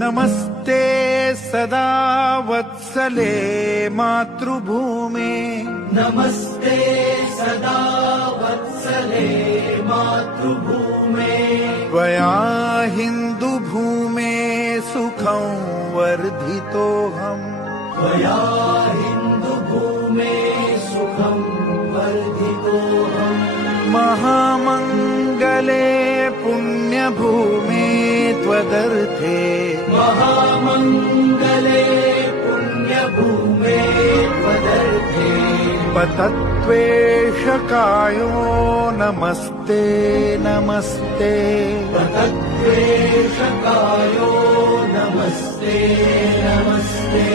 नमस्ते सदा वत्सले मातृभूमे नमस्ते सदा वत्सले मातृभूमे त्वया हिन्दुभूमे सुखं वर्धितोऽहम् त्वया हिन्दुभूमे सुखं वर्धितोऽहम् महामङ्गले पुण्यभूमे त्वदर्थे महामङ्गले पुण्यभूमे त्वदर्थे पतत्वेषकायो नमस्ते नमस्ते पतत्वेषकायो नमस्ते नमस्ते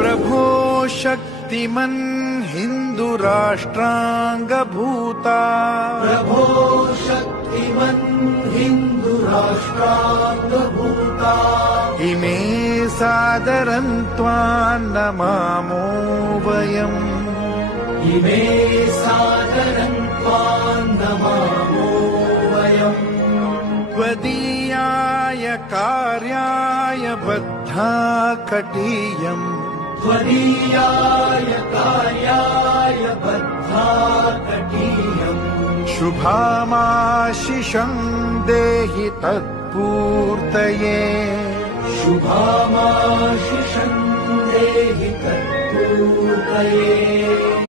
प्रभो शक्तिमन् हिन्दुराष्ट्राङ्गभूता प्रभो शक्तिमन् हिन्दुराष्ट्राङ्गभूता इमे सादरं त्वां नमामो वयम् इमे सादरं त्वां नमामो वयम् त्वदीयाय कार्याय बद्धा कटीयम् त्वदीयाय कार्याय बद्धा कटीयम् शुभामाशिषं देहि तत्पूर्तये शुभामाशिषं देहि तत्पूर्तये।